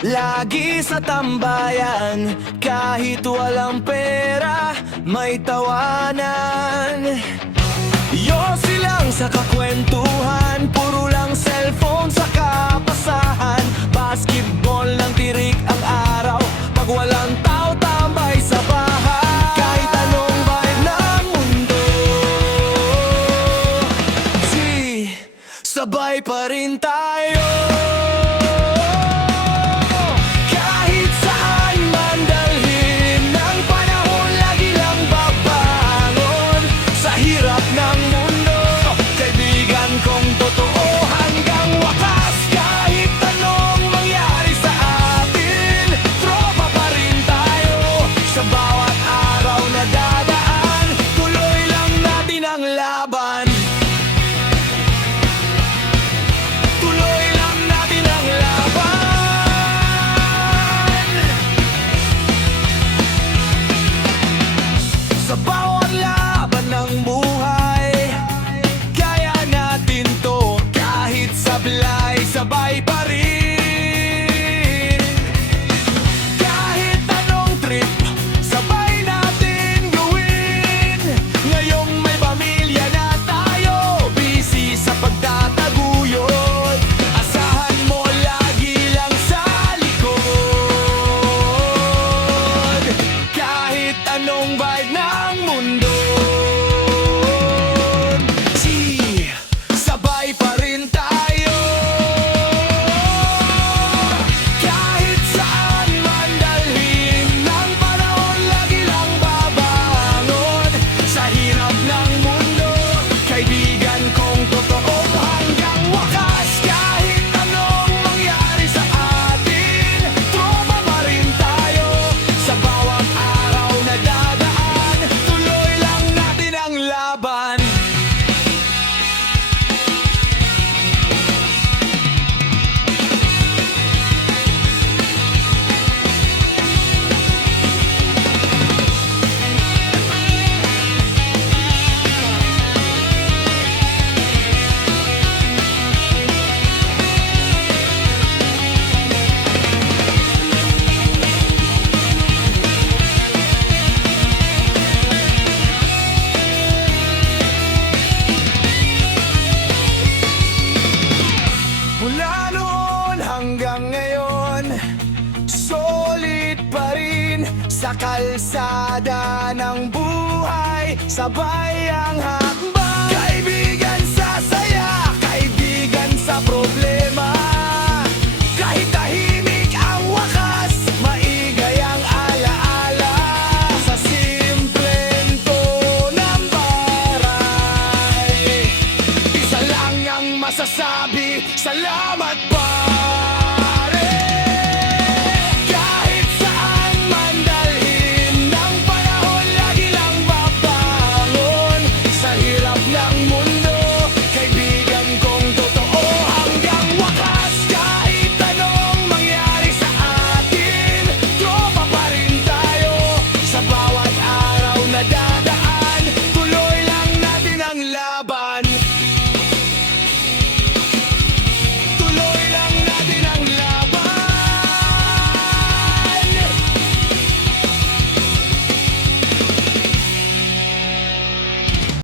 Lagi sa tambayan, kahit walang pera, may tawanan. Yosi lang sa kakwentuhan, puro lang cellphone sa kapasahan. Basketball lang tirik ang araw, pag walang tao tambay sa bahay. Kahit anong vibe ng mundo, sabay pa rin tayo. Kahit saan man dalhin ng panahon, lagi lang babangon sa hirap ng mundo. Kaibigan kong totoo hanggang wakas, kahit anong mangyari sa atin, tropa pa rin tayo. Sa bawat araw na dadaan, tuloy lang natin ang laban. Tuloy lang natin ang laban. Sa bawat laban ng buhay, kaya natin to. Kahit sablay, sabay pa rin. Kahit anong trip, sabay natin gawin. Ngayong may pamilya na tayo, busy sa pagtataguyod. Asahan mo lagi lang sa likod. Kahit anong vibe ng mundo, sabay pa rin tayo. Kahit saan man dalhin ng panahon, lagi lang babangon sa hirap ng mundo. Kaibigan kong totoo hanggang wakas, kahit anong mangyari sa atin, tropa pa rin tayo. Sa bawat araw na dadaan, tuloy lang natin ang laban. Mula noon hanggang ngayon, solid pa rin sa kalsada ng buhay, sabay ang hakbang. Kaibigan sa saya, kaibigan sa problema. Kahit tahimik ang wakas, maigay ang alaala. Sa simpleng ng baray, isa lang ang masasabi, salamat pa.